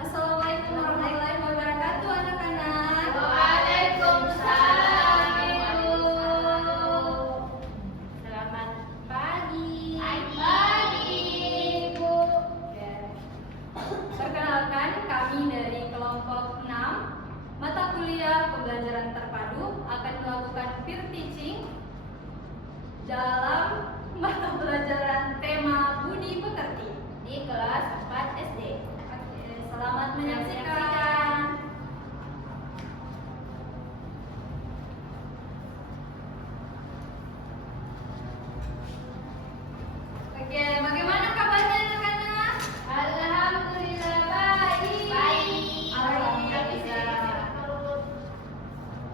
Assalamualaikum warahmatullahi wabarakatuh anak-anak. Waalaikumsalam Ibu. Selamat pagi. Pagi Ibu. Perkenalkan, kami dari kelompok 6 mata kuliah pembelajaran terpadu akan melakukan peer teaching dalam mata pelajaran tema Budi Pekerti Di kelas 4 SD. Oke, selamat menyaksikan. Oke, bagaimana kabarnya anak-anak? Alhamdulillah baik. Alhamdulillah.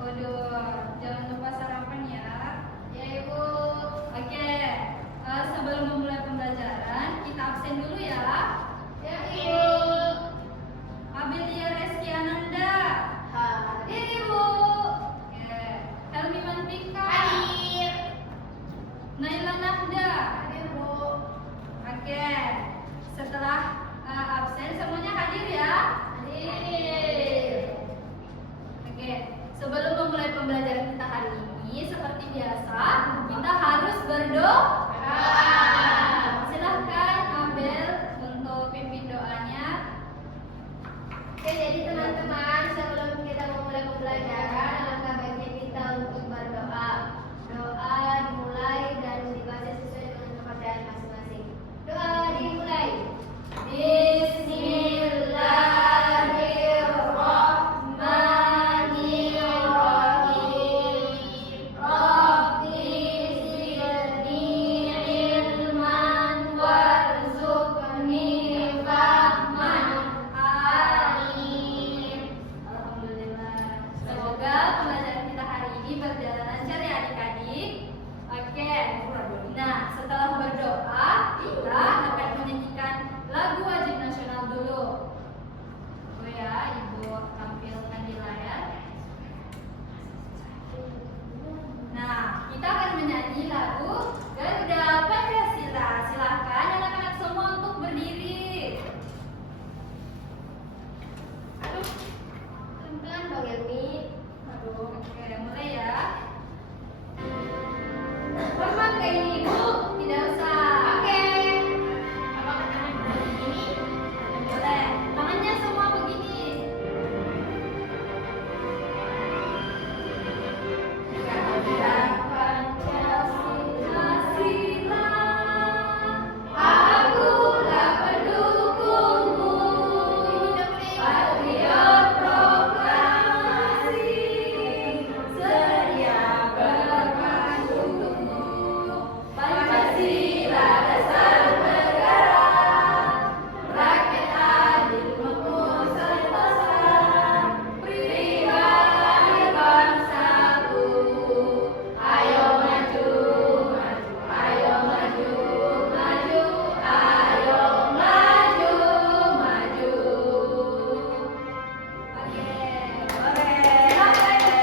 Waduh, jangan lupa sarapan ya. Ya Ibu. Oke, sebelum memulai pembelajaran, kita absen dulu ya. Ya Ibu. Abelia Reski Ananda. Hadir Ibu. Oke, Helmi Manpika. Hadir. Naila Nahda. Hadir Bu. Oke, setelah absen semuanya hadir ya. Hadir. Oke, sebelum memulai pembelajaran kita hari ini, seperti biasa, kita harus berdoa. Silahkan Abel untuk pimpin doanya. Oke, jadi teman-teman, sebelum kita memulai pembelajaran, alangkah baiknya kita untuk berdoa. Doa dimulai dan dibaca sesuai dengan kepercayaan masing-masing. Doa dimulai. Bismillahirrahmanirrahim. Rabbi zidni ilman warzuqni fahman. Amin. Alhamdulillah. Semoga pembelajaran kita hari ini berjalan lancar ya adik-adik. Oke. Nah, setelah berdoa, kita akan menyanyikan lagu wajib nasional dulu. Oh ya, Ibu tampilkan di layar. Nah, kita akan menyanyi lagu Garuda Pancasila. Silahkan anak-anak semua untuk berdiri. Aduh, pelan-pelan Bang Elmi. Aduh, oke, mulai ya. Hormat ke ini Ibu. Tidak usah. Oke. Apakah tangan begini? Boleh. Tangannya semua begini. Garuda Pancasila sila, akulah pendukungmu, patriot proklamasi, sedia berjuang untukmu. Pancasila dasar negara, rakyat adil makmur sentosa, pribadi bangsaku. Ayo maju, maju, ayo maju, maju, ayo maju, maju. Oke, boleh. Silakan kembali.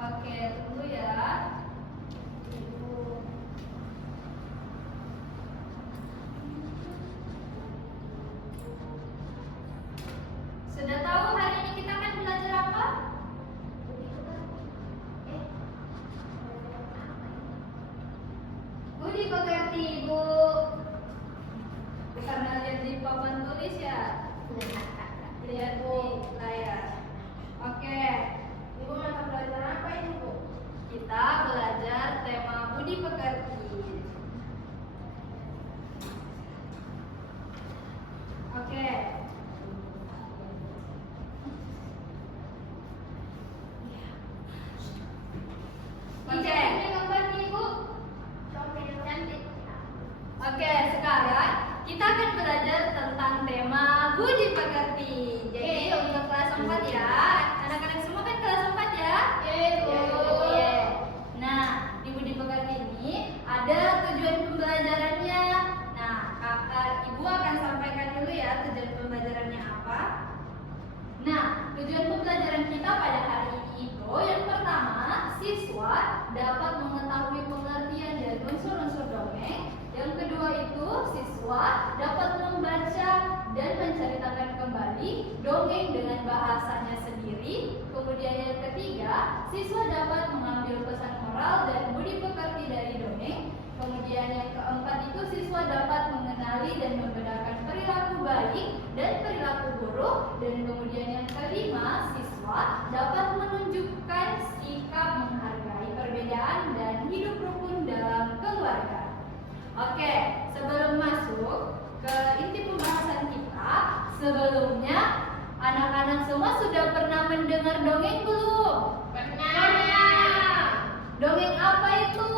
Oke, tunggu ya. Sudah tahu hari ini kita akan belajar apa? Budi pekerti Ibu. Karena lihat di papan tulis ya. Lihat di layar. Oke, Ibu mata pelajaran apa ini Bu? kita belajar tema Budi Pekerti. Oke. budi pekerti. Jadi untuk kelas 4 ya, anak-anak semua kan kelas 4 ya? Oke. Nah, di budi pekerti ini ada tujuan pembelajarannya. Nah, Ibu akan sampaikan dulu ya tujuan pembelajarannya apa. Nah, tujuan pembelajaran kita pada hari ini itu yang pertama, siswa dapat mengetahui pengertian dan unsur-unsur dongeng. Yang kedua itu, siswa dapat membaca dan menceritakan kembali dongeng dengan bahasanya sendiri. Kemudian yang ketiga, siswa dapat mengambil pesan moral dan budi pekerti dari dongeng. Kemudian yang keempat itu, siswa dapat mengenali dan membedakan perilaku baik dan perilaku buruk. Dan kemudian yang kelima, siswa dapat menunjukkan sikap menghargai perbedaan dan hidup rukun dalam keluarga. Oke, sebelum masuk ke inti pembahasan kita, sebelumnya anak-anak semua sudah pernah mendengar dongeng belum? Pernah. Dongeng apa itu?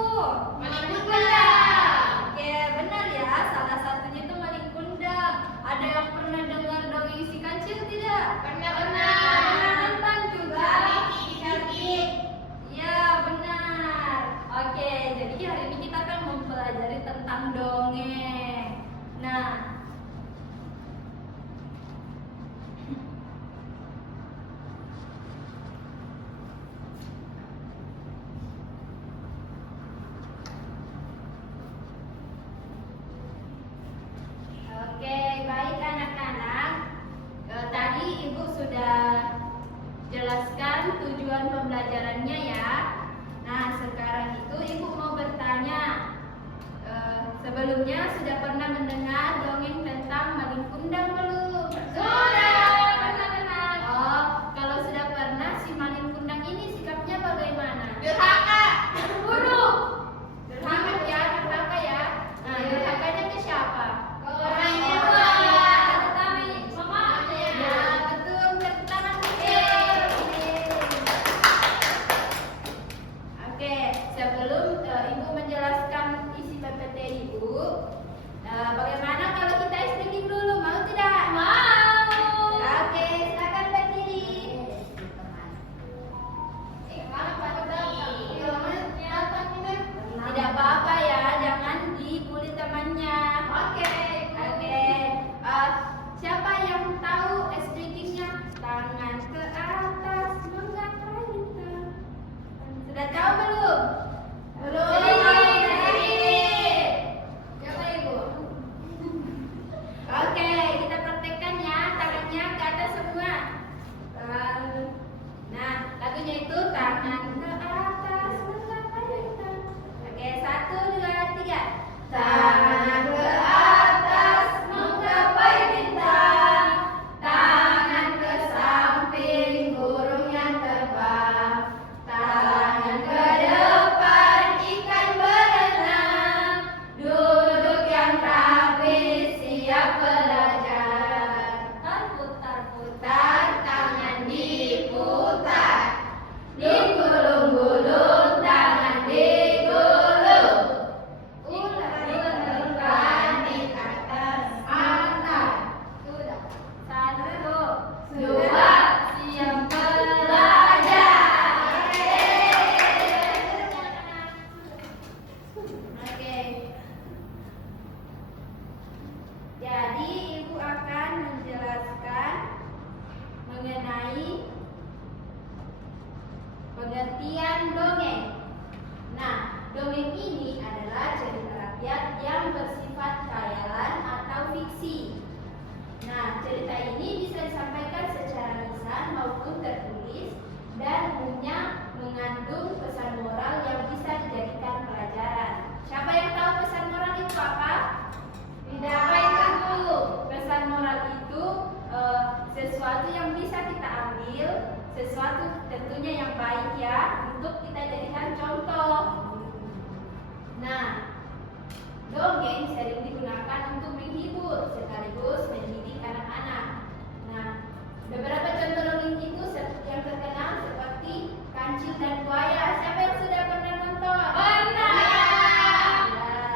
Maling Kundang. Oke, benar ya. Salah satunya itu Maling Kundang. Ada yang pernah dengar dongeng si kancil tidak? Pernah. Nonton juga. Cantik. Ya, benar. Oke, jadi hari ini kita akan mempelajari tentang dongeng. Nah, oke, baik anak-anak. Tadi Ibu sudah jelaskan tujuan pembelajarannya ya. Nah, sekarang itu Ibu mau bertanya. Sebelumnya sudah pernah mendengar dongeng tentang Maling Kundang belum? Sudah. Pernah. Oh, kalau sudah pernah, si Maling Kundang ini sikapnya bagaimana? Durhaka. Buruk. Durhaka ya, durhaka ya. Nah, durhakanya ke siapa? Orang tua. Tetapi, Mama. Ya, betul. Tepuk tangan. Oke, sebelum Ibu menjelaskan isi PPT Ibu, bagaimana kalau kita speaking dulu? Mau tidak? Mau. Oke, silakan berdiri. Mana Pak Tidak apa-apa ya, jangan dibully temannya. Oke. Siapa yang tahu speakingnya? Tangan ke atas, menggapai bintang. Sudah tahu belum? Sedikit. Siapa Ibu? Oke, kita praktekkan ya, tangannya ke atas semua. Nah, lagunya itu tangan ke atas, menggapai bintang. Oke, 1, 2, 3. Tangan ke atas, menggapai bintang. Tangan ke samping, burung yang terbang. Tangan ke depan, ikan berenang. Duduk yang rapi, siap belajar. Putar-putar, tangan diputar. Digulung-gulung, tangan digulung. Ulang-ulang di atas atap. Sudah. 1, 2, siap belajar. Oke. Jadi Ibu akan menjelaskan mengenai pengertian dongeng. Nah, dongeng ini adalah cerita rakyat yang bersifat khayalan atau fiksi. Nah, cerita ini bisa disampaikan secara lisan maupun tertulis dan umumnya mengandung pesan moral yang bisa dijadikan pelajaran. Siapa yang tahu pesan moral itu apa? Tidak. Apa itu? Pesan moral itu sesuatu yang bisa kita ambil, sesuatu tentunya yang baik ya, untuk kita jadikan contoh. Nah, dongeng sering digunakan untuk menghibur sekaligus mendidik anak-anak. Nah, beberapa contoh dongeng itu yang terkenal seperti Kancil dan Buaya. Siapa yang sudah pernah nonton? Pernah. Ya.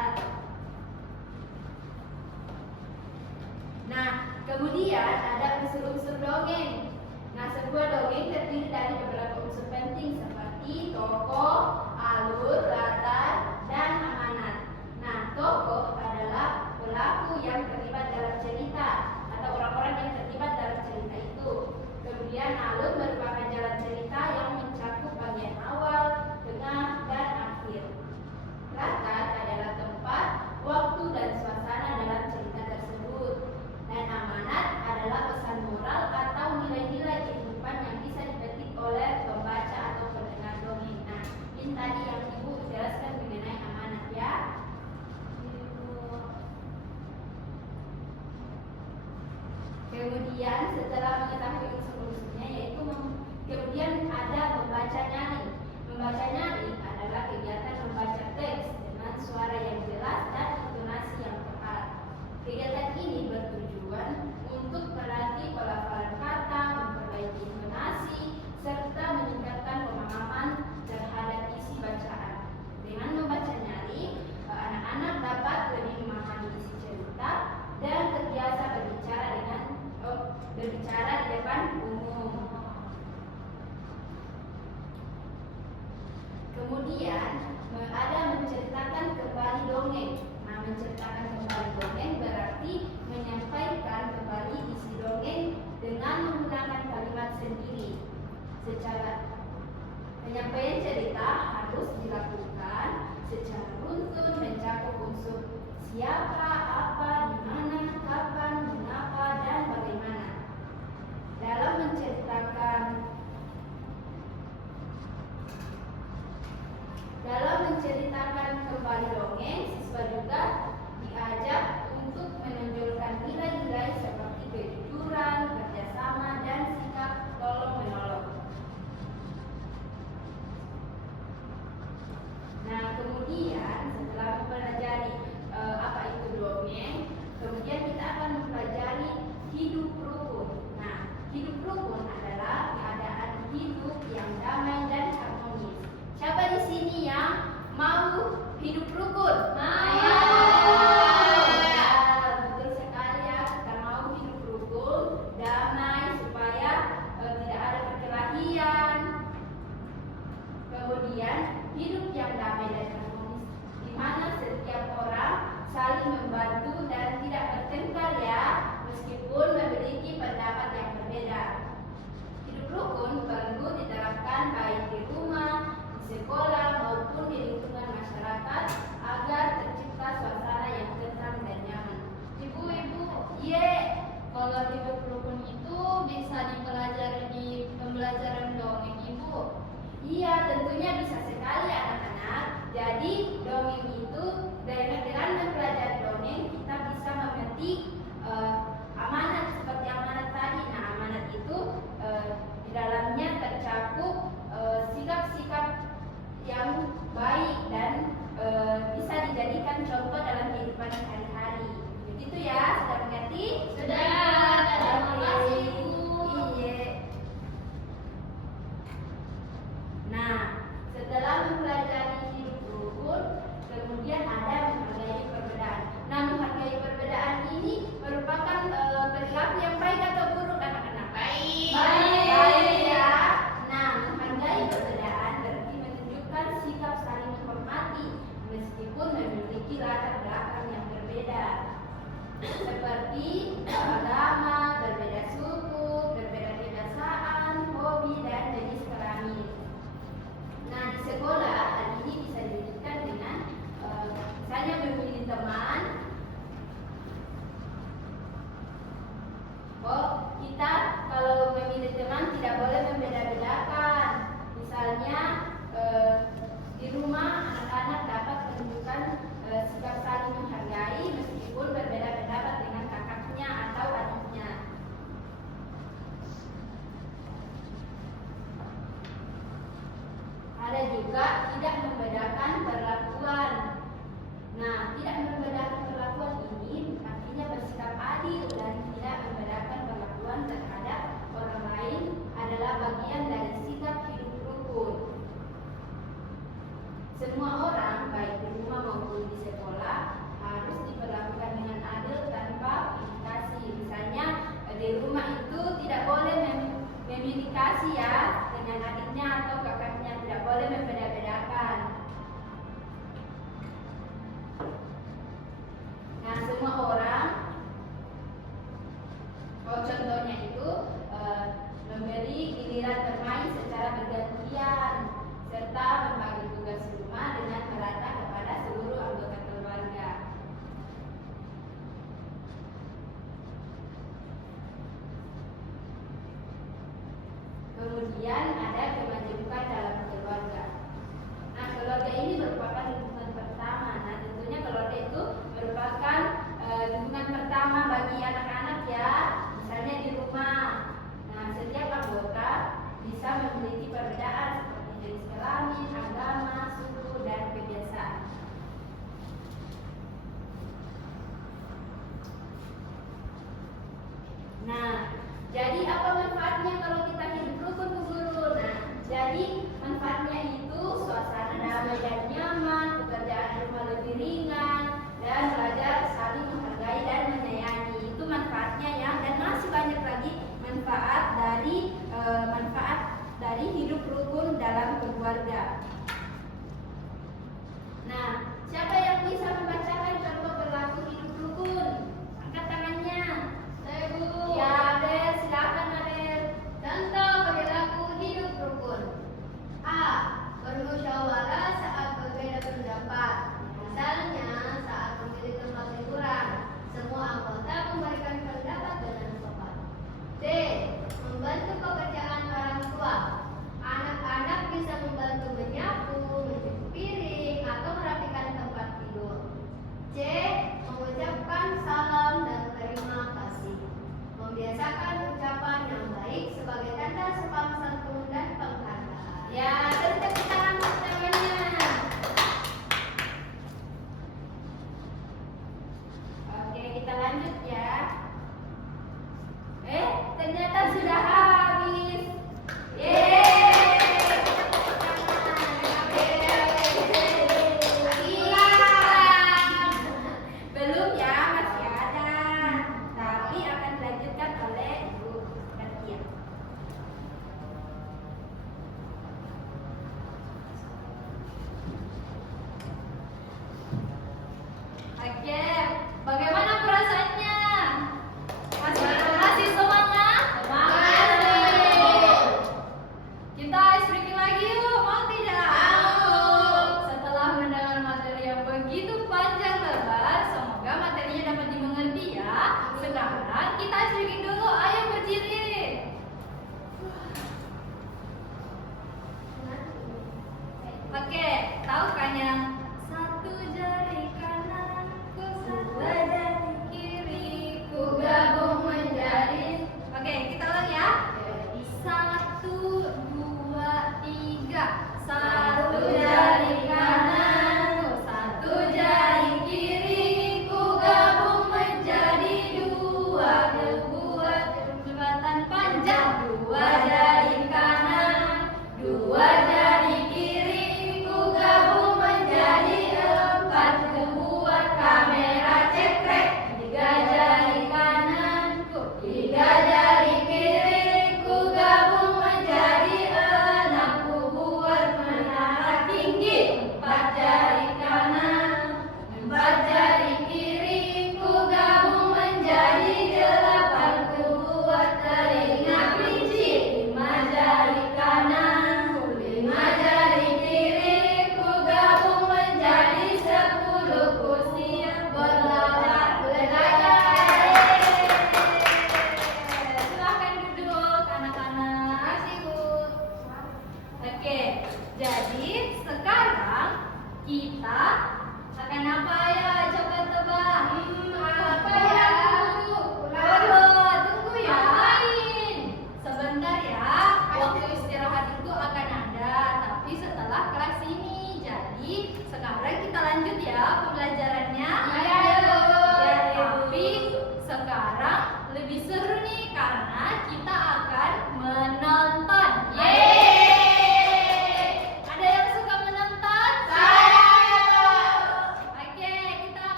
Nah, kemudian Kemudian ada unsur-unsur dongeng. Nah, sebuah dongeng terdiri dari beberapa unsur penting seperti tokoh, alur, latar, dan amanat. Nah, tokoh adalah pelaku yang terlibat dalam cerita atau orang-orang yang terlibat dalam cerita itu. Kemudian alur merupakan jalan cerita yang mencakup bagian awal, tengah, dan akhir. Latar adalah tempat, waktu, dan suasana dalam cerita tersebut. Dan amanat adalah pesan moral atau nilai-nilai kehidupan yang bisa dipetik oleh pembaca atau pendengar dongeng. Nah, ini tadi yang Ibu jelaskan mengenai amanat ya. Kemudian setelah mengetahui unsur-unsurnya yaitu kemudian ada membaca nyaring. Membaca nyaring adalah kegiatan membaca teks dengan suara yang jelas dan intonasi yang tepat. Kegiatan ini bertujuan untuk melatih pelafalan kata, memperbaiki intonasi, serta meningkatkan pemahaman terhadap isi bacaan. Dengan membaca nyaring, anak-anak dapat lebih memahami isi cerita dan terbiasa berbicara di depan umum. Kemudian ada menceritakan kembali dongeng. Nah, menceritakan kembali dongeng berarti menyampaikan kembali isi dongeng dengan menggunakan kalimat sendiri. Secara penyampaian cerita harus dilakukan secara runtun, mencakup unsur siapa, apa, di mana, kapan, mengapa, dan bagaimana. Dalam menceritakan kembali dongeng, siswa juga diajak untuk menonjolkan nilai-nilai seperti kejujuran, kerjasama, dan sikap tolong-menolong. Nah, kemudian setelah mempelajari apa itu dongeng, kemudian kita akan mempelajari hidup rukun. Nah, hidup rukun adalah keadaan hidup yang damai dan harmonis. Siapa di sini yang mau hidup rukun? Ya, betul sekali ya, kita mau hidup rukun, damai, supaya tidak ada perkelahian. Kemudian hidup yang damai dan harmonis, di mana setiap orang saling membantu dan tidak bertengkar ya, meskipun memiliki pendapat yang berbeda. Hidup rukun perlu diterapkan baik di rumah, di sekolah, maupun di lingkungan masyarakat agar tercipta suasana yang tentram dan nyaman. Ibu, Ye, kalau hidup rukun itu bisa dipelajari di pembelajaran dongeng, Ibu? iya, tentunya bisa sekali anak-anak. Jadi dongeng itu dengan mempelajari dongeng kita bisa memetik amanat seperti amanat tadi. Nah, amanat itu di dalamnya tercakup sikap-sikap yang baik dan bisa dijadikan contoh dalam kehidupan sehari-hari. Begitu ya, sudah mengerti? Sudah, terima kasih, Ibu. Iya. Nah, setelah mempelajari hidup rukun, kemudian ada menghargai perbedaan. Nah, menghargai perbedaan ini merupakan perilaku yang baik atau buruk anak-anak? Baik. Baik ya. Nah, menghargai perbedaan berarti menunjukkan sikap saling menghormati meskipun memiliki latar belakang yang berbeda. Seperti agama, berbeda suku, berbeda kebiasaan, hobi, dan jenis kelamin. Nah, di sekolah hal ini bisa diwujudkan dengan misalnya memilih teman. Kita kalau memilih teman tidak boleh membeda-bedakan. Misalnya di rumah anak-anak dapat menunjukkan sikap saling menghargai meskipun berbeda pendapat dengan kakaknya atau adiknya. Ada juga tidak membedakan perlakuan. Nah, tidak membedakan perlakuan ini artinya bersikap adil dan tidak membedakan perlakuan terhadap orang lain adalah komunikasi ya dengan adiknya atau kakaknya, tidak boleh membeda-bedakan. Nah, semua orang, contohnya itu memberi giliran bermain secara bergantian serta membagi tugas rumah dengan merata kepada seluruh anggota keluarga. Kemudian ada kemajemukan dalam keluarga. Nah, keluarga ini merupakan lingkungan pertama. Nah, tentunya keluarga itu merupakan lingkungan pertama bagi anak-anak ya, misalnya di rumah. Nah, setiap anggota bisa memiliki perbedaan seperti jenis kelamin, agama, suku, dan kebiasaan. Nah, jadi apa manfaatnya kalau kita hidup rukun, Bu Guru? Nah, jadi manfaatnya itu suasana damai dan nyaman, pekerjaan rumah lebih ringan, dan belajar saling menghargai dan menyayangi. Itu manfaatnya ya, dan masih banyak lagi manfaat dari hidup rukun dalam keluarga. Nah, siapa yang bisa membacakan contoh perilaku hidup rukun? Angkat tangannya. Saya Bu. Ya, Adel, silakan Adel. Contoh perilaku hidup rukun. A. Bermusyawarah saat berbeda pendapat. Misalnya saat memilih tempat liburan, semua anggota memberikan pendapat dengan sopan. D. Membantu pekerjaan orang tua. Anak-anak bisa membantu menyapu, mencuci piring, atau merapikan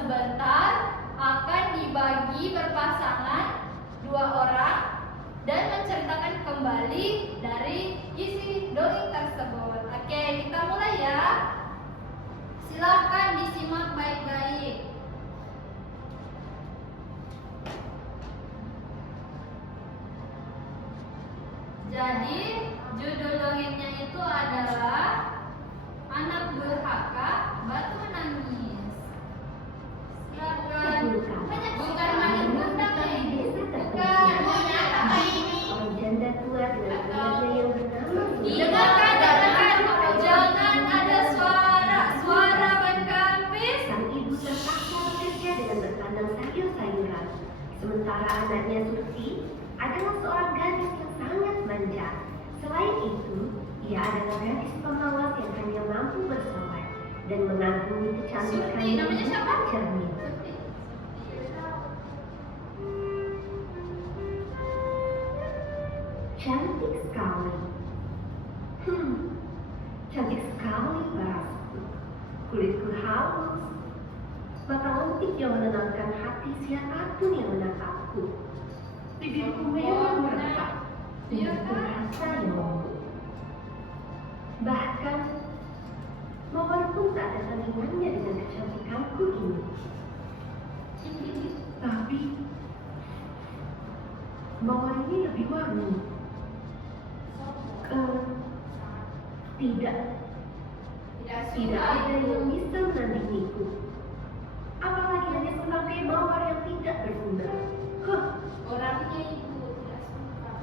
sebentar akan dibagi berpasangan 2 orang dan menceritakan kembali dari isi dongeng tersebut. Oke, kita mulai ya. Silakan disimak baik-baik. Jadi, judul dongengnya itu adalah Anak Durhaka Batu Menangis. Silakan. Bukan main bundang ini. Bukan. Orang janda tua dengan anaknya yang bernama Dengarkan. Jangan ada suara berkampis. sang ibu terpaksa bekerja dengan bertandang sayur-sayuran. Sementara anaknya Surti adalah seorang gadis yang sangat manja. Selain itu, ia adalah gadis pemawas yang hanya mampu bersabar dan mengagumi kecantikan Surti, namanya siapa? cermin. Cantik sekali. Cantik sekali parasku. Kulitku halus. Mata lentik yang menenangkan hati siapapun yang menatapku. Bibirku memang merekat dengan perasa yang lembut. Bahkan, mawar pun tak ada tandingannya dengan kecantikanku ini. Tapi, mawar ini lebih wangi. Tidak ada yang bisa menandingiku. Apalagi hanya sebagai mawar yang tidak berguna. Orangnya itu tidak suka.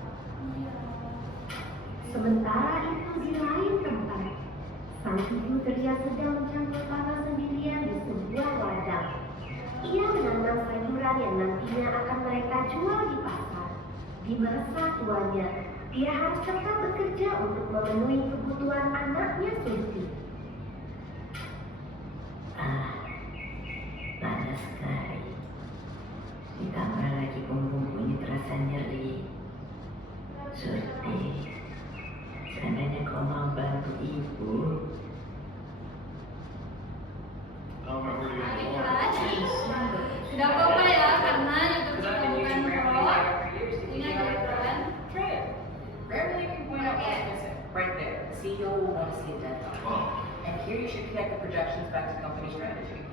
Sementara itu di lain tempat, sang ibu terlihat sedang mencangkul tanah sendirian di sebuah ladang. Ia menanam sayuran yang nantinya akan mereka jual di pasar. Di masa tuanya, dia harus tetap bekerja untuk memenuhi kebutuhan anaknya Surti. Panas sekali. Ditambah lagi punggungku ini terasa nyeri. Surti, seandainya kau mau bantu ibu. Tidak apa-apa ya, karena YouTube kita bukan pro. Ingat ya, kan? Rarely you can point out what's missing. Right there. The CEO will want to see a dead dog. And here you should connect the projections back to company strategy.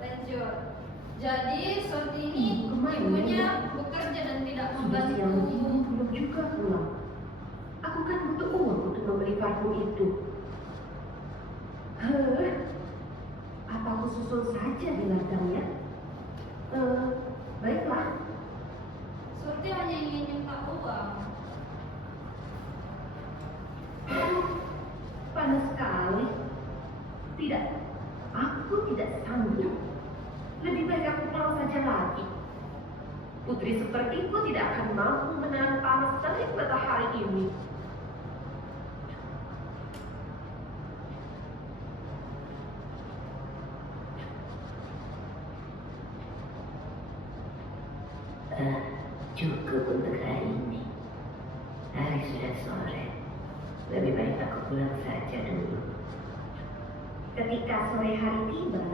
Lanjut. Jadi Surti ini ibunya bekerja dan tidak membantu. Siang ini belum juga pulang. Aku kan butuh uang untuk membeli parfum itu. Apa aku susul saja di ladangnya? Baiklah. Surti hanya ingin minta uang. Panas sekali. Tidak, aku tidak sanggup. Lebih baik aku pulang saja lagi. Putri sepertiku tidak akan mampu menahan panas terik matahari ini. Cukup untuk hari ini. Hari sudah sore. Lebih baik aku pulang saja dulu. Ketika sore hari tiba,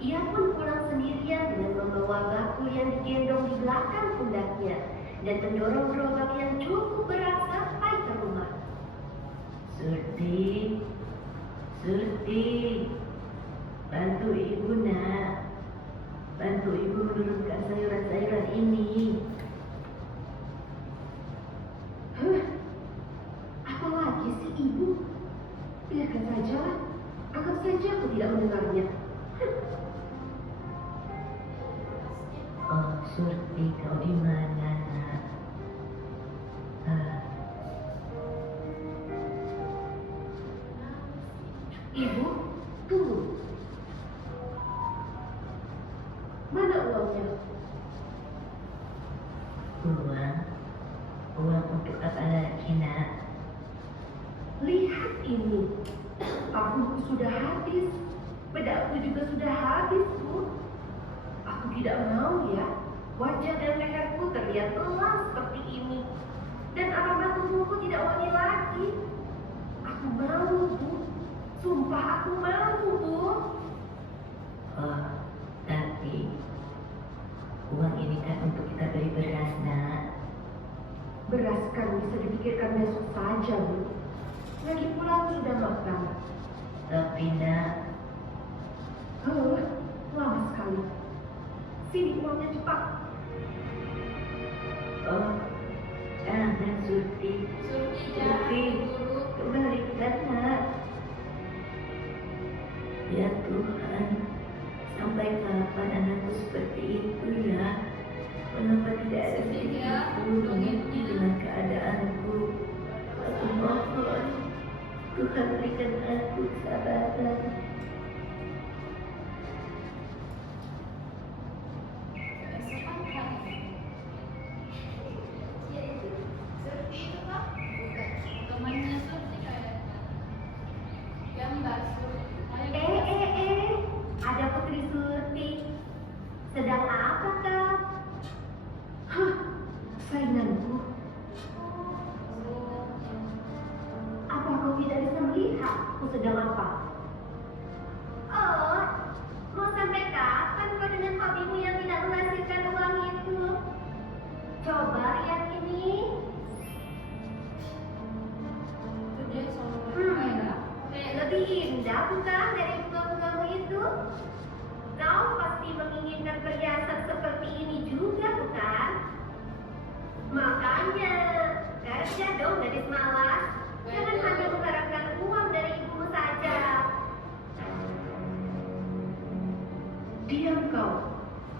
ia pun pulang sendirian dengan membawa bakul yang digendong di belakang pundaknya dan mendorong gerobak yang cukup berat sampai ke rumah. Surti, bantu ibu nak. Bantu ibu menurunkan sayuran-sayuran ini. Apalagi si ibu? Biarkan saja, anggap saja aku tidak mendengarnya. Oh, Surti, kau di mana nak? Ibu, tunggu. Mana uangnya? Uang untuk apa lagi nak? Lihat ini. Parfumku sudah habis. Bedakku juga sudah habis, Bu. Aku tidak mau ya. Wajah dan leherku terlihat elang seperti ini. Dan aroma tubuhku tidak wangi lagi. Aku mau, Bu. Sumpah aku mau, Bu. Oh, rapi, nak. Lama sekali. Sini uangnya cepat. Oh, jangan Surti. Surti Surti, jangan guru. kembalikan, nak. Ya Tuhan, sampai kapan anakku seperti itu ya? Mengapa tidak ada Sedih sedikit ya, pun dongengnya. dengan keadaanku? Aku mohon, Tuhan berikan aku kesabaran. Keesokan hari. Surti itu kak? Bukan. Temannya Surti kayaknya. Gambar Surti. Ada Putri Surti. Sedang apa kau? Hah, sainganku. Apa kau tidak bisa melihat aku sedang apa? Oh, mau sampai kapan kau dengan hobimu yang tidak menghasilkan uang itu? Coba lihat ini. Itu dia selalu bermain. Lebih indah bukan dari bunga-bungamu itu? Kau pasti menginginkan perhiasan seperti ini juga bukan? Makanya, kerja dong gadis malas. Jangan hanya mengharapkan uang dari ibumu saja. Diam kau,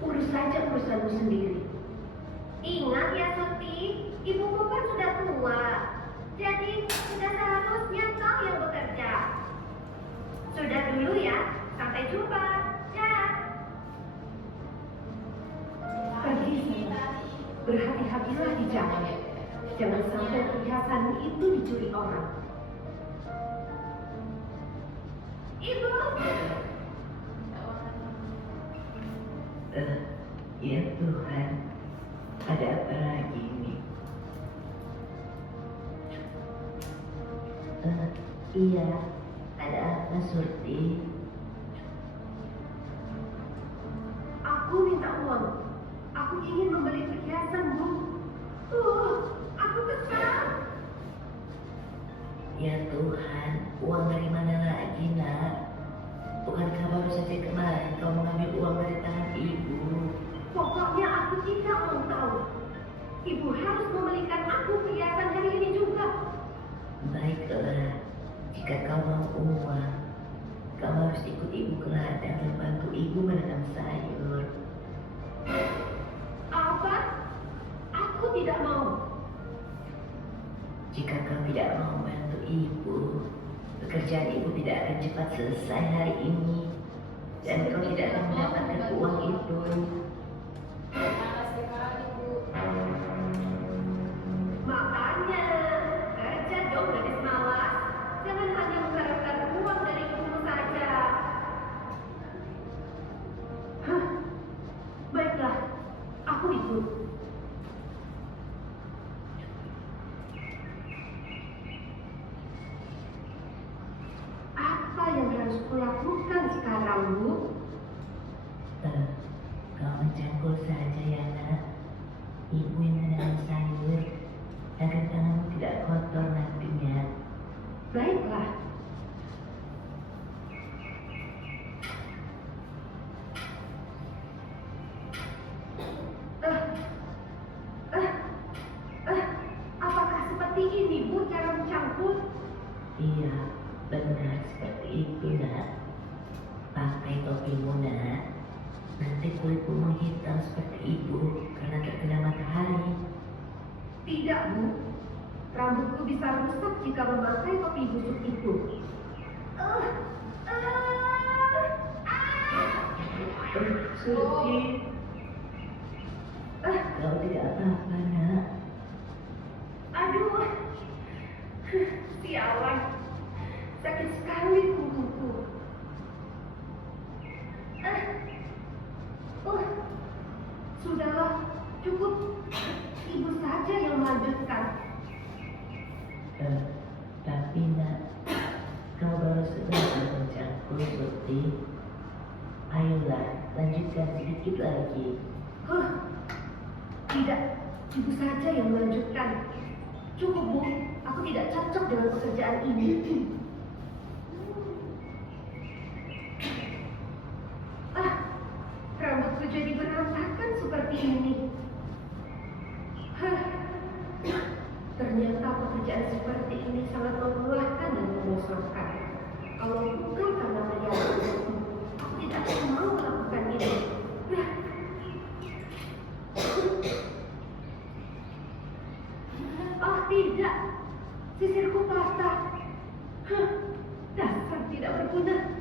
urus saja urusanmu sendiri. Ingat ya Surti, ibumu kan sudah tua. Jadi sudah seharusnya kau yang bekerja. Sudah dulu ya, sampai jumpa. Dah. Pergi sana, berhati-hatilah di jalan. Jangan sampai perhiasanmu itu dicuri orang. Ibu, Ya Tuhan, ada apa lagi ini? Iya, ada apa Surti? aku minta uang. Aku ingin membeli perhiasan, Bu. Aku kesal. Ya Tuhan, uang dari mana lagi, nak? Bukankah baru saja kemarin kau mengambil uang dari tangan ibu? Pokoknya aku tidak mau tahu. Ibu harus membelikan aku perhiasan hari ini juga. Baiklah, jika kau mau uang, kau harus ikut ibu ke ladang dan bantu ibu menanam sayur. Apa? Aku tidak mau. Jika kau tidak mau bantu ibu, pekerjaan ibu tidak akan cepat selesai hari ini. Dan kau tidak akan mendapatkan uang itu. Malas sekali, Bu. Makanya, kerja dong gadis malas. Jangan hanya mengharapkan uang dari ibumu saja. Hah? Baiklah, aku ikut. Apa yang harus kulakukan sekarang, Bu? Kau mencangkul saja ya nak. Ibu yang menanam sayur, agar tanganmu tidak kotor nantinya. Baiklah. Apakah seperti ini, Bu, cara mencangkul? Iya, benar seperti itu nak. Pakai topimu nak. Nanti kulitmu menghitam seperti ibu karena terkena matahari. Tidak, Bu. Rambutku bisa rusak jika memakai topi busuk itu. Surti, kau tidak apa-apa nak. Aduh, sialan. Sakit sekali punggungku. Sudahlah, cukup. Ibu saja yang melanjutkan. Tapi nak, kau baru sebentar mencangkul Surti. Ayolah, lanjutkan sedikit lagi. Tidak, ibu saja yang melanjutkan. Cukup, Bu. Aku tidak cocok dengan pekerjaan ini. Sisirku patah. Hah, dasar tidak berguna.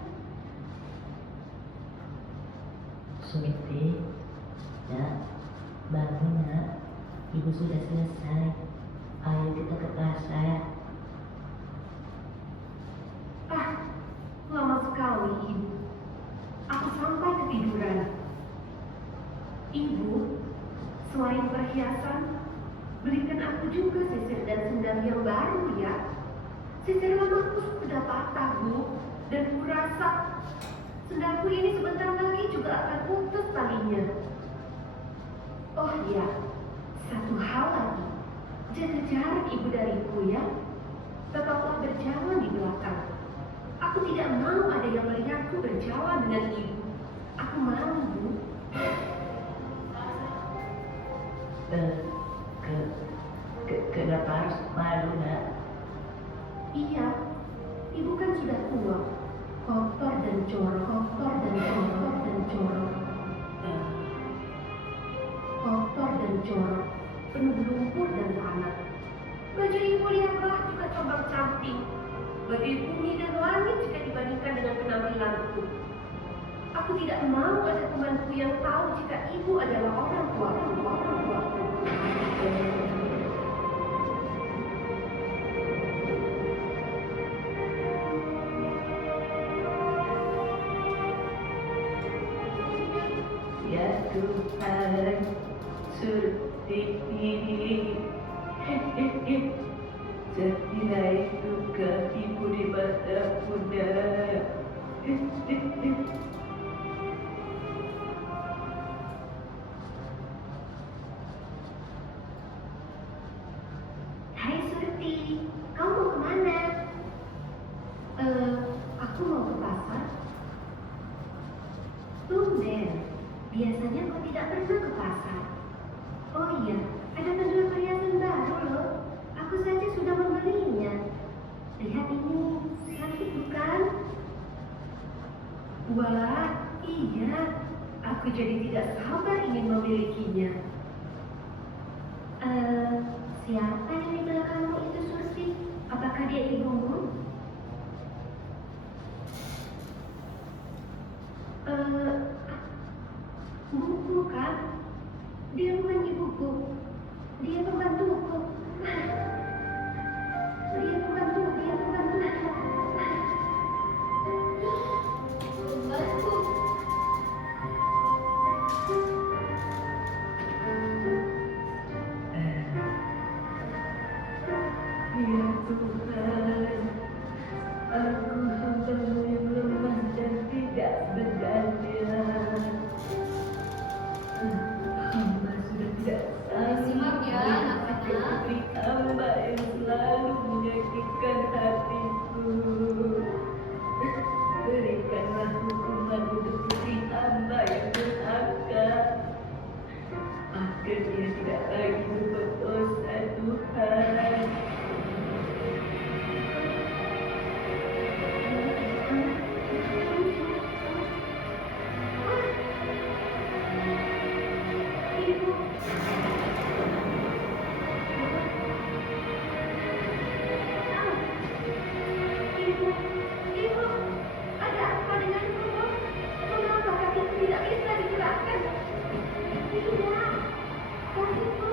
Surti, nak, bangun nak. Ibu sudah selesai. Ayo kita ke pasar. Ah, lama sekali ibu. Aku sampai ketiduran. Ibu, selain perhiasan, belikan aku juga sisir dan sendal yang baru ya. Sisir lamaku sudah patah, Bu, dan kurasa sendalku ini sebentar lagi juga akan putus talinya. Oh iya, satu hal lagi. Jaga jarak ibu dariku ya. Tetaplah berjalan di belakang. Aku tidak mau ada yang melihatku berjalan dengan ibu. Aku malu, Bu. Kenapa harus malu nak? Iya, ibu kan sudah tua. Kotor dan jorok, kotor dan jorok dan jorok. Kotor dan jorok, penuh lumpur dan tanah. Baju ibu lihatlah juga tambah cantik. Bagai bumi dan langit jika dibandingkan dengan penampilanku. Aku tidak mau ada temanku yang tahu jika ibu adalah orang tuaku. Ya Tuhan, Surti ini. Jadilah itu ibu di mata bunda. Hai Surti, kau mau kemana? Aku mau ke pasar. Tumben, biasanya kau tidak pernah ke pasar. Oh iya, ada penjual perhiasan baru loh. Aku saja sudah membelinya. Lihat ini, cantik bukan? Wah, iya. Aku jadi tidak sabar ingin memilikinya. Siapa yang di belakangmu itu, Surti? Apakah dia ibumu? Bukan. Dia bukan ibuku. Dia pembantuku. Dia pembantu. Bantu. Ya Tuhan, aku hamba-Mu yang lemah dan tidak berdaya. Hamba sudah tidak Simak ya, anak-anak. putri hamba yang selalu menyakitkan hatiku. Berikanlah hukuman untuk putri hamba yang durhaka. Agar dia tidak lagi berbuat dosa, Tuhan. Ibu, ada apa denganmu? Mengapa kakiku tidak bisa digerakkan? Tidak, kakiku.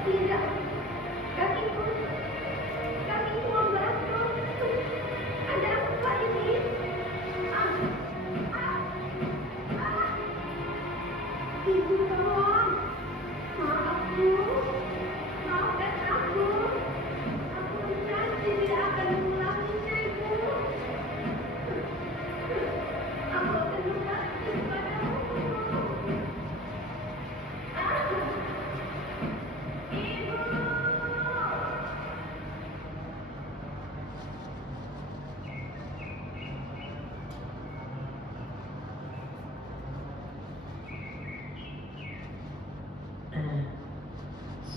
Tidak, kakiku membantu. Ada apa ini? Ibu tolong, maafkan aku. Aku janji tidak akan mengulanginya, Ibu. Aku akan berbakti padamu. Ibu.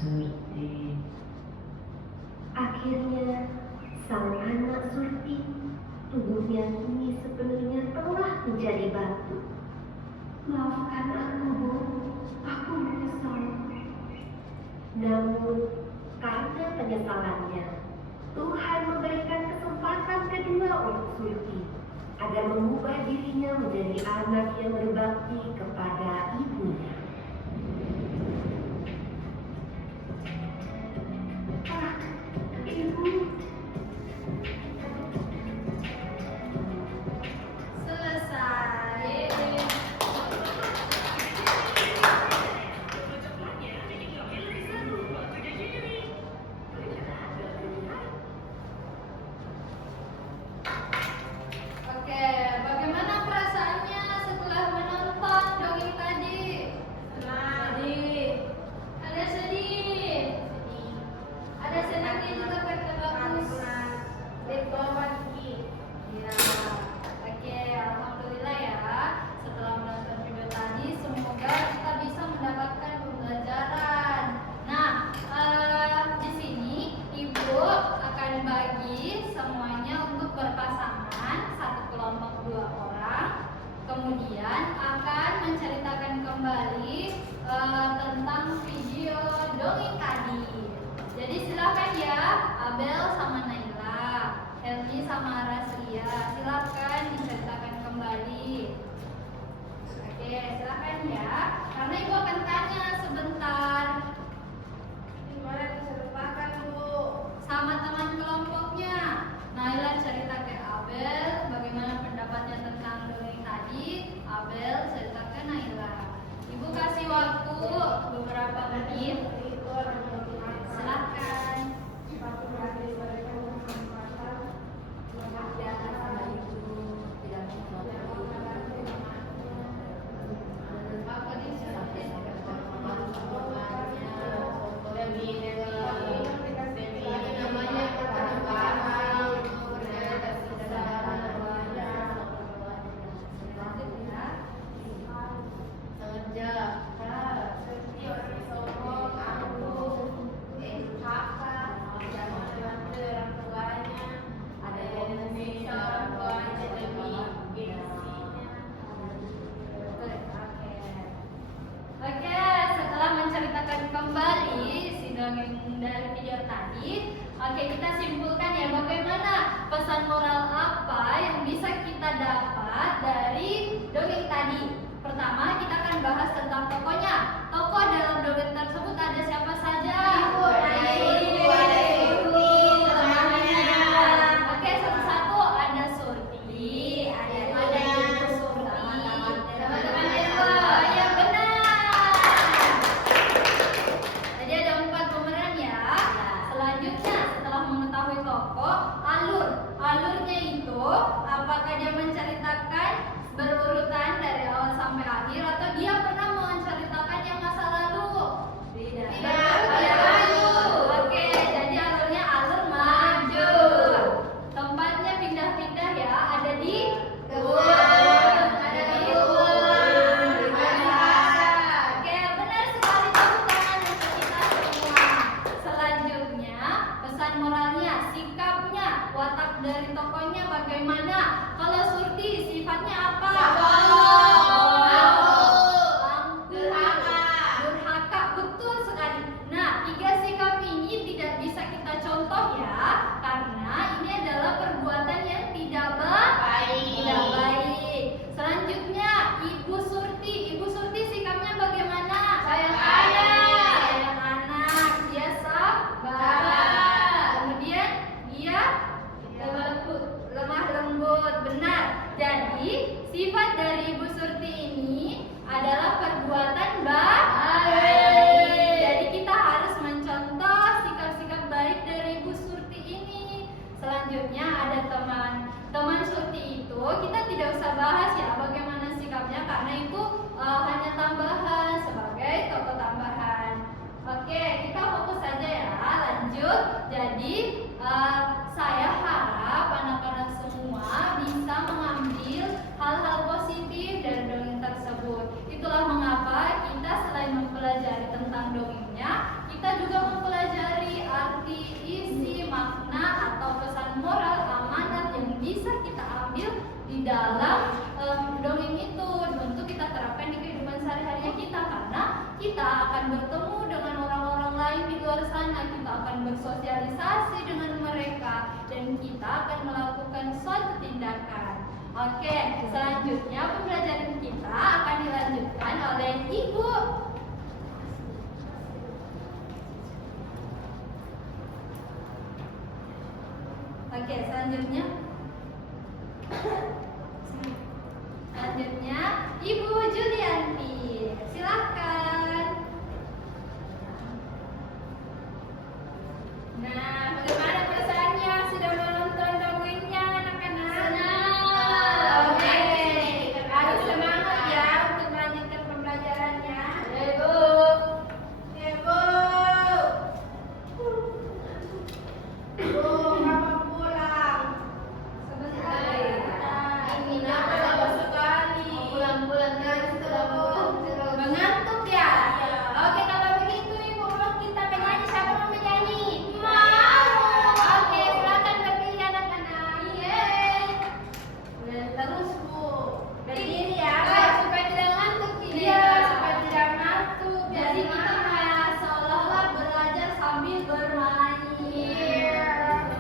Surti. Akhirnya, sang anak Surti, tubuhnya kini sepenuhnya telah menjadi batu. Maafkan aku, Bu. Aku menyesal. Namun, karena penyesalannya, Tuhan memberikan kesempatan kedua untuk Surti agar mengubah dirinya menjadi anak yang berbakti kepada ibunya. Ah, Ibu. Selesai. Oke, bagaimana perasaannya setelah menonton dongeng tadi? Sedih. Ada sedih. Ada senangnya juga kata bagus. Ya, oke, alhamdulillah ya. Setelah menonton video tadi, semoga kita bisa mendapatkan pembelajaran. Nah, di sini ibu akan bagi semuanya untuk berpasangan, satu kelompok 2 orang. Kemudian akan menceritakan kembali tentang video dongeng tadi. Jadi silakan ya, Abel sama Naila, Helmi sama Raslia, silakan diceritakan kembali. Oke, silakan ya. Karena ibu akan tanya sebentar sama teman kelompoknya. Naila cerita ke Abel bagaimana pendapatnya tentang dongeng tadi. Abel cerita ke Naila. Ibu kasih waktu beberapa menit. Silakan. Oke, setelah menceritakan kembali si dongeng dari video tadi, oke kita simpulkan ya bagaimana pesan moral apa yang bisa kita dapat dari dongeng tadi. Pertama, kita akan bahas tentang tokohnya. Tokoh dalam dongeng tersebut ada siapa saja? Ibu, ada Ibu, ada Surti, temannya. Oke, satu-satu ada Surti, ada Surti, teman-teman Ibu. Ya benar. Jadi ada 4 pemeran ya. Selanjutnya setelah mengetahui tokoh, alurnya itu apakah dia menceritakan berurutan dari awal sampai akhir atau dia pernah menceritakan yang masa lalu? Tidak. Maju. Oke, jadi alurnya alur maju. Tempatnya pindah-pindah ya, ada di kebun, ada di kebun, di pasar. Oke, benar sekali, tepuk tangan untuk kita semua. Selanjutnya, pesan moralnya, sikapnya, watak dari tokohnya bagaimana? Kalau Surti sifatnya apa? Durhaka, betul sekali. Nah, 3 sikap ini tidak bisa kita contoh ya, karena ini adalah perbuatan yang tidak baik. Selanjutnya, Ibu Surti sikapnya bagaimana? Sayang anak, dia sabar. Kemudian dia lemah lembut, benar. Jadi sifat dari Ibu Surti ini adalah perbuatan baik. Jadi kita harus mencontoh sikap-sikap baik dari Ibu Surti ini. Selanjutnya ada teman Surti itu kita tidak usah bahas ya bagaimana sikapnya karena itu hanya tambahan sebagai tokoh tambahan. Oke, kita fokus saja ya. Lanjut. Jadi saya harap anak-anak semua bisa mengambil hal-hal positif dari dongeng tersebut. Itulah mengapa kita selain mempelajari tentang dongengnya, kita juga mempelajari arti, isi, makna atau pesan moral amanat yang bisa kita ambil di dalam dongeng itu untuk kita terapkan di kehidupan sehari-hari kita, karena kita akan bertemu dengan orang-orang lain akan bersosialisasi dengan mereka dan kita akan melakukan suatu tindakan. Oke, selanjutnya pembelajaran kita akan dilanjutkan oleh Ibu. Oke, selanjutnya Ibu Julianti. Silakan. Nah, bagaimana perasaannya? Sudah menonton dongengnya anak-anak? Senang. Oke, harus semangat ya untuk melanjutkan pembelajarannya. Ibu. Ibu. Kapan pulang? Sebentar. Ini Kenapa lama sekali? Pulang-pulang kan setelah pulang terus. Mengantuk ya? Iya. Oke, kalau begitu Ibu mau kita menyanyi. Siapa mau menyanyi? Mau. Oke, silakan berdiri anak-anak. Yeay. Terus Bu, berdiri ya. Supaya tidak ngantuk ini. Iya, supaya tidak ngantuk. Jadi kita seolah-olah belajar sambil bermain. Iya.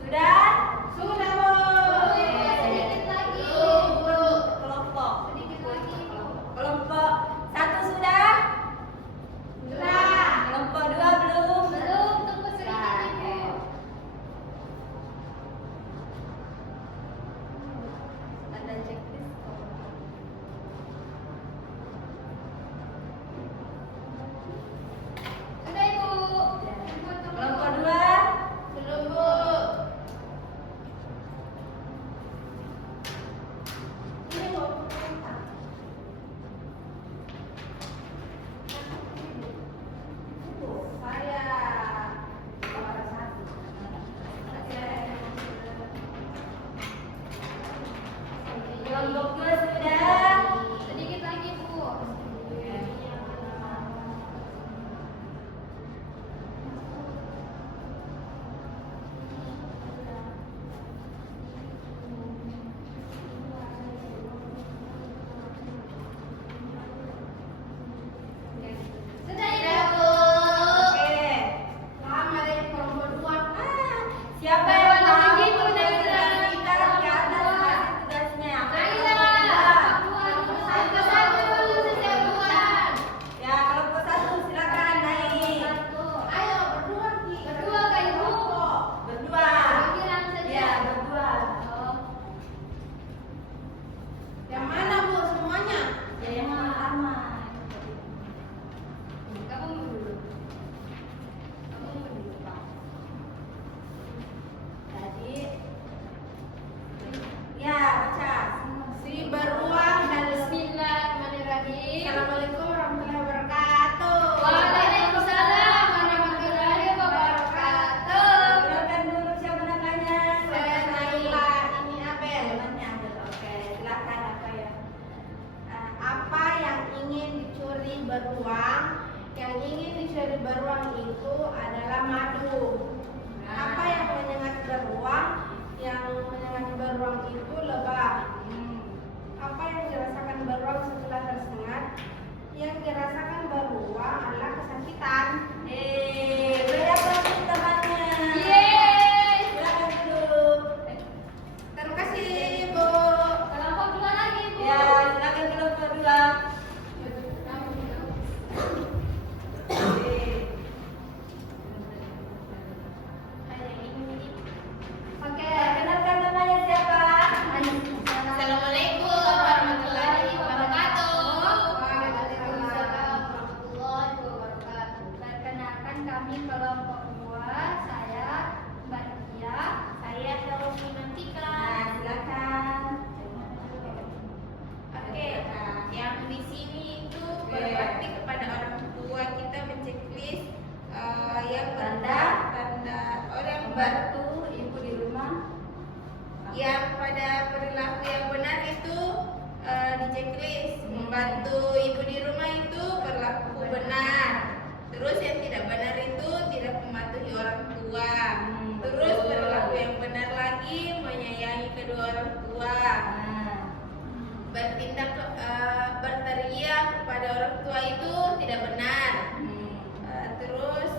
Sudah? Sudah, Bu. Sedikit lagi. Kelompok. Sedikit lagi. Kelompok 1 sudah? Sudah. Kelompok 2 belum? Belum, tunggu sedikit Nah, Ibu. Ada checklist. Sudah Ibu. Tunggu, tunggu. Kelompok 2? Belum, Bu. Ini Bu. Saya nomor 1. Kelompok 2 sudah? Sedikit lagi Bu. Sudah Ibu. Oke. Selamat dari kelompok 2. Siapa Baru yang anak mau begitu, tugas Naila. kita di atas kasih tugasnya? Naila. Kelompok 1 sudah buat. Ya, kelompok 1 silakan naik. Ayo berdua Ki. Berdua Kak Ibu. Berdua. Panggilan saja. Ya, berdua. Oh. Yang mana Bu semuanya? Ya, yang pertama. Kamu dulu. Kamu dulu, Pak. Tadi. Ya, baca. Si beruang dan Bismillahirrahmanirrahim. Assalamualaikum warahmatullahi wabarakatuh. Waalaikumsalam warahmatullahi wabarakatuh. Silakan dulu siapa namanya? Saya Naila, ini Abel. Namanya Abel. Oke, silakan apa ya? Apa yang ingin dicuri beruang? Yang ingin dicuri beruang itu adalah madu. Apa yang menyengat beruang? Yang menyengat beruang itu lebah. Apa yang dirasakan beruang setelah tersengat? Yang dirasakan beruang adalah kesakitan. Beri aplaus temannya. Yeay. Silakan dulu. Terima kasih, Bu. Kelompok 2 lagi, Bu. Ya, silakan kelompok 2. Oke. Perkenalkan namanya siapa? Assalamualaikum warahmatullahi wabarakatuh. Waalaikumsalam warahmatullahi wabarakatuh. Perkenalkan kami kelompok 2. Saya Mbak Tia. Saya Helmi Nantika. Nah, silakan. Oke, yang di sini itu berbakti kepada orang tua kita menceklis yang Tanda. tanda orang Membantu ibu di rumah. yang pada perilaku yang benar itu diceklis. Membantu ibu di rumah itu berlaku benar. Terus yang tidak benar itu tidak mematuhi orang tua. Terus perilaku yang benar lagi menyayangi kedua orang tua. Nah, Bertindak berteriak kepada orang tua itu tidak benar. Terus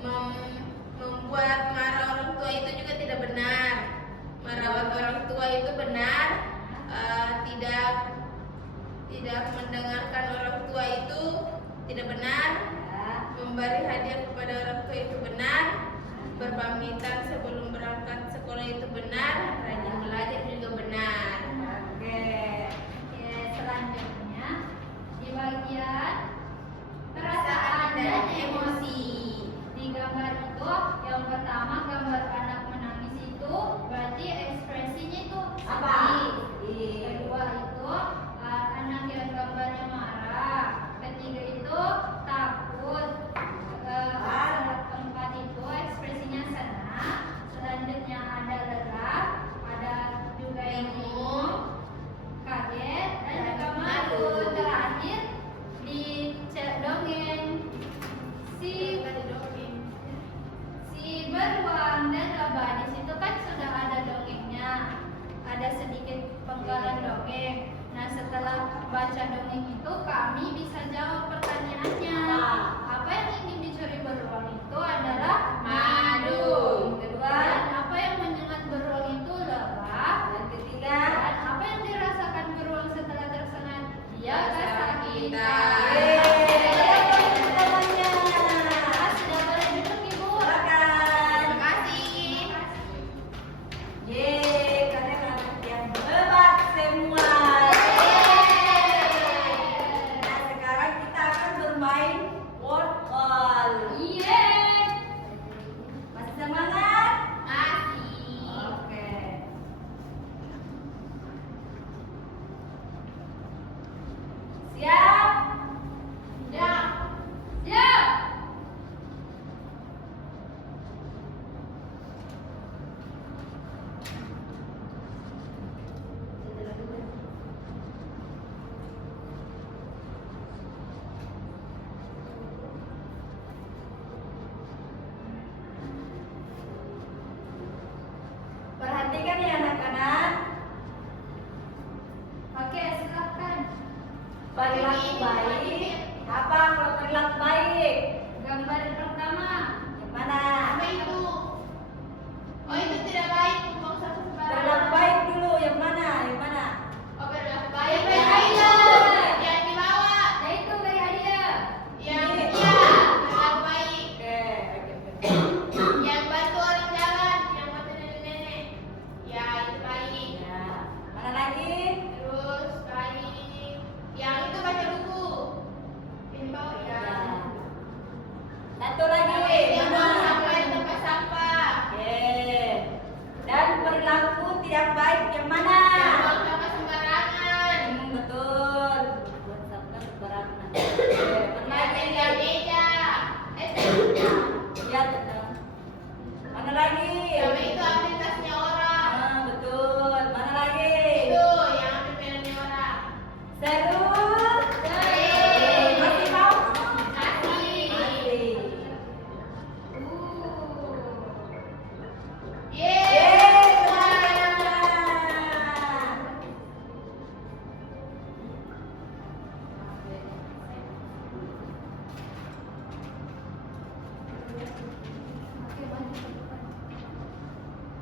membuat marah orang tua itu juga tidak benar. Merawat orang tua itu benar. Tidak mendengarkan orang tua itu tidak benar. ya. Memberi hadiah kepada orang tua itu benar. Berpamitan sebelum berangkat sekolah itu benar. Rajin belajar juga benar. Oke. Oke, selanjutnya di bagian Perasaan dan emosi. Di gambar itu yang pertama gambar anak menangis itu berarti ekspresinya itu Apa? sedih. Kedua itu anak yang gambarnya marah. Ketiga itu takut. Keempat itu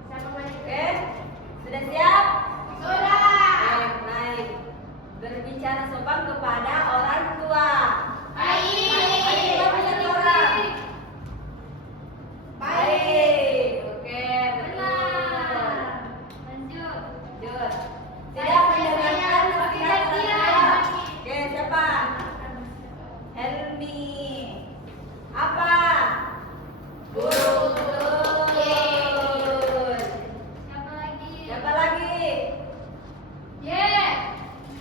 Siapa maju? Oke, sudah siap? Sudah. Baik. Berbicara sopan kepada orang tua. Baik. Baik. Orang. Baik. Oke, Benar. betul. Lanjut. Lanjut. Tidak mendengarkan nasihat orang tua. Oke, siapa? Helmi. Apa? Guru. Betul. Siapa lagi? Siapa lagi? Yeah.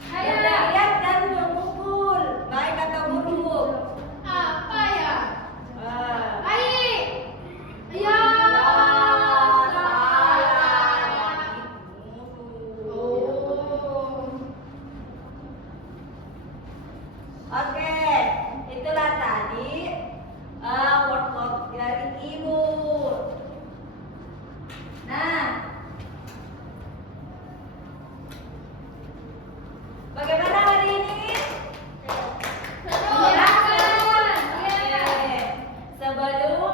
Ayo. Lihat dan memukul. Baik atau buruk? Apa ya? Baik. Ya. Oke, itulah tadi workshop dari ibu. Nah, bagaimana hari ini? Silakan. Iya. Oke, sebelum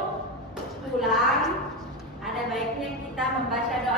pulang, ada baiknya kita membaca doa